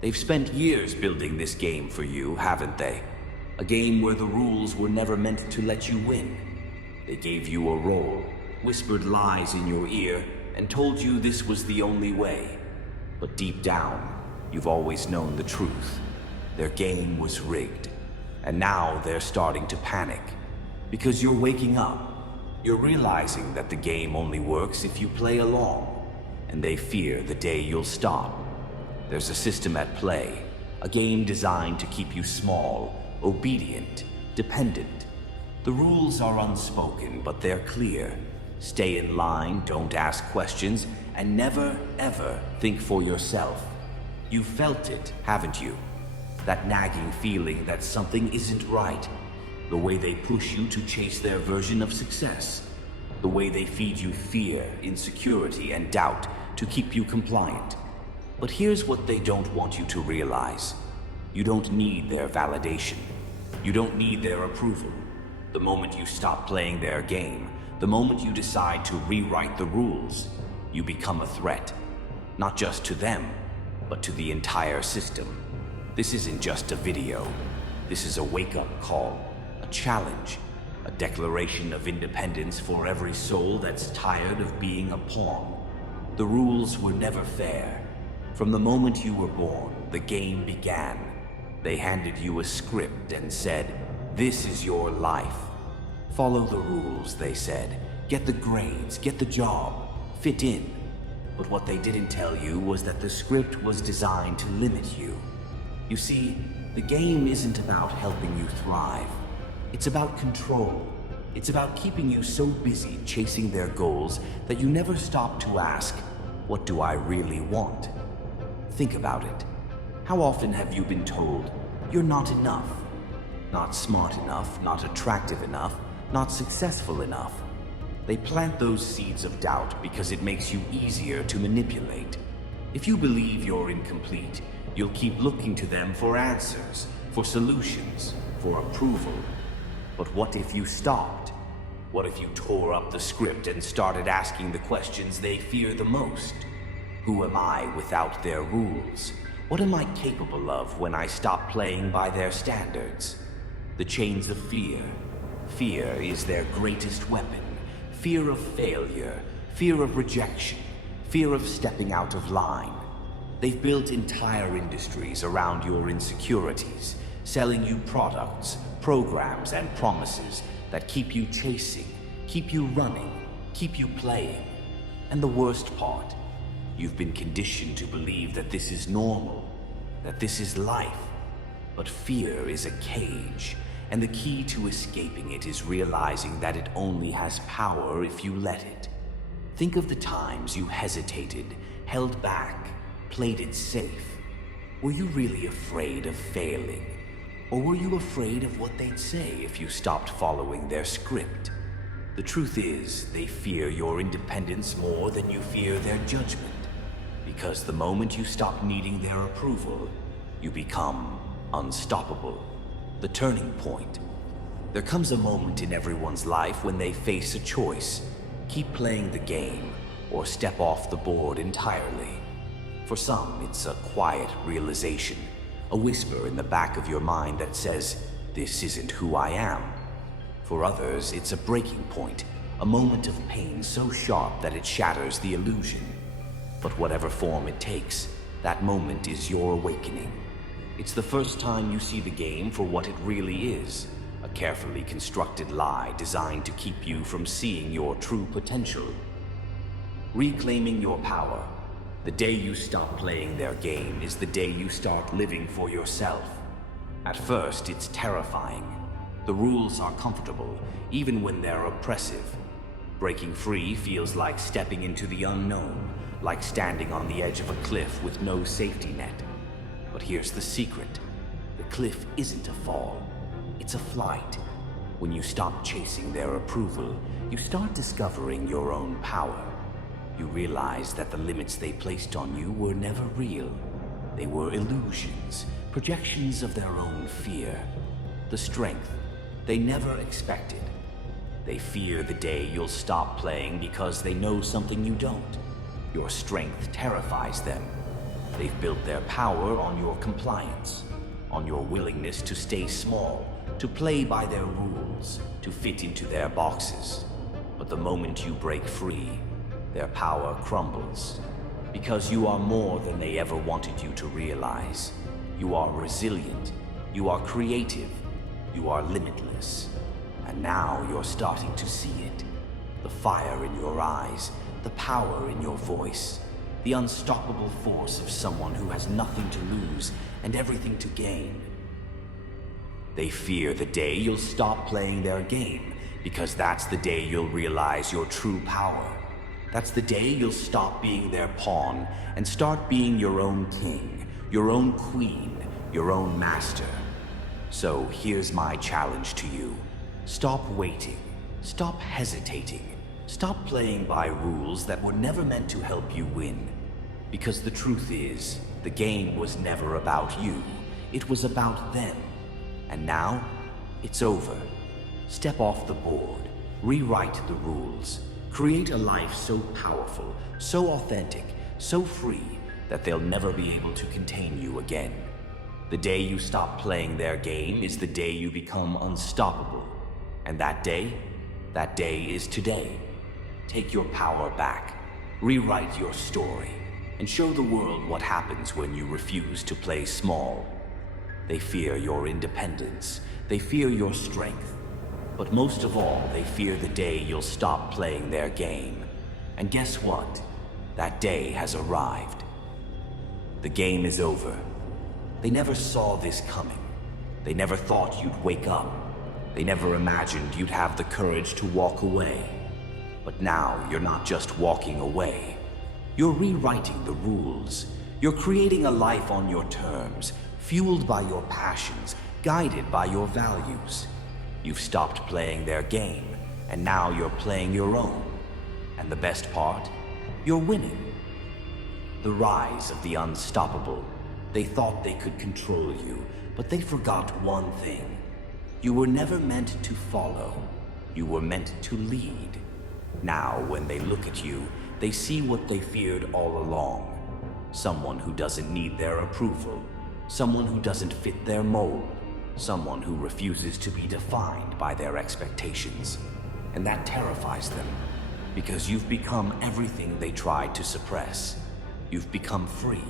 They've spent years building this game for you, haven't they? A game where the rules were never meant to let you win. They gave you a role, whispered lies in your ear, and told you this was the only way. But deep down, you've always known the truth. Their game was rigged. And now they're starting to panic. Because you're waking up. You're realizing that the game only works if you play along. And they fear the day you'll stop. There's a system at play. A game designed to keep you small, obedient, dependent. The rules are unspoken, but they're clear. Stay in line, don't ask questions, and never, ever think for yourself. You've felt it, haven't you? That nagging feeling that something isn't right. The way they push you to chase their version of success. The way they feed you fear, insecurity, and doubt to keep you compliant. But here's what they don't want you to realize. You don't need their validation. You don't need their approval. The moment you stop playing their game, the moment you decide to rewrite the rules, you become a threat. Not just to them, but to the entire system. This isn't just a video. This is a wake-up call, a challenge, a declaration of independence for every soul that's tired of being a pawn. The rules were never fair. From the moment you were born, the game began. They handed you a script and said, "This is your life. Follow the rules," they said. "Get the grades, get the job, fit in." But what they didn't tell you was that the script was designed to limit you. You see, the game isn't about helping you thrive. It's about control. It's about keeping you so busy chasing their goals that you never stop to ask, "What do I really want?" Think about it. How often have you been told, "You're not enough"? Not smart enough, not attractive enough, not successful enough. They plant those seeds of doubt because it makes you easier to manipulate. If you believe you're incomplete, you'll keep looking to them for answers, for solutions, for approval. But what if you stopped? What if you tore up the script and started asking the questions they fear the most? Who am I without their rules? What am I capable of when I stop playing by their standards? The chains of fear. Fear is their greatest weapon. Fear of failure, fear of rejection, fear of stepping out of line. They've built entire industries around your insecurities, selling you products, programs, and promises that keep you chasing, keep you running, keep you playing. And the worst part, you've been conditioned to believe that this is normal, that this is life. But fear is a cage, and the key to escaping it is realizing that it only has power if you let it. Think of the times you hesitated, held back, played it safe. Were you really afraid of failing? Or were you afraid of what they'd say if you stopped following their script? The truth is, they fear your independence more than you fear their judgment. Because the moment you stop needing their approval, you become unstoppable. The turning point. There comes a moment in everyone's life when they face a choice. Keep playing the game, or step off the board entirely. For some, it's a quiet realization, a whisper in the back of your mind that says, "This isn't who I am." For others, it's a breaking point, a moment of pain so sharp that it shatters the illusion. But whatever form it takes, that moment is your awakening. It's the first time you see the game for what it really is, a carefully constructed lie designed to keep you from seeing your true potential. Reclaiming your power. The day you stop playing their game is the day you start living for yourself. At first, it's terrifying. The rules are comfortable, even when they're oppressive. Breaking free feels like stepping into the unknown, like standing on the edge of a cliff with no safety net. But here's the secret. The cliff isn't a fall. It's a flight. When you stop chasing their approval, you start discovering your own power. You realize that the limits they placed on you were never real. They were illusions, projections of their own fear. The strength they never expected. They fear the day you'll stop playing because they know something you don't. Your strength terrifies them. They've built their power on your compliance, on your willingness to stay small, to play by their rules, to fit into their boxes. But the moment you break free, their power crumbles. Because you are more than they ever wanted you to realize. You are resilient, you are creative, you are limitless. And now you're starting to see it. The fire in your eyes, the power in your voice, the unstoppable force of someone who has nothing to lose and everything to gain. They fear the day you'll stop playing their game, because that's the day you'll realize your true power. That's the day you'll stop being their pawn and start being your own king, your own queen, your own master. So here's my challenge to you. Stop waiting. Stop hesitating. Stop playing by rules that were never meant to help you win. Because the truth is, the game was never about you. It was about them. And now, it's over. Step off the board. Rewrite the rules. Create a life so powerful, so authentic, so free, that they'll never be able to contain you again. The day you stop playing their game is the day you become unstoppable. And that day is today. Take your power back. Rewrite your story. And show the world what happens when you refuse to play small. They fear your independence. They fear your strength. But most of all, they fear the day you'll stop playing their game. And guess what? That day has arrived. The game is over. They never saw this coming. They never thought you'd wake up. They never imagined you'd have the courage to walk away. But now you're not just walking away. You're rewriting the rules. You're creating a life on your terms, fueled by your passions, guided by your values. You've stopped playing their game, and now you're playing your own. And the best part? You're winning. The rise of the unstoppable. They thought they could control you, but they forgot one thing. You were never meant to follow. You were meant to lead. Now, when they look at you, they see what they feared all along. Someone who doesn't need their approval. Someone who doesn't fit their mold. Someone who refuses to be defined by their expectations. And that terrifies them, because you've become everything they tried to suppress. You've become free.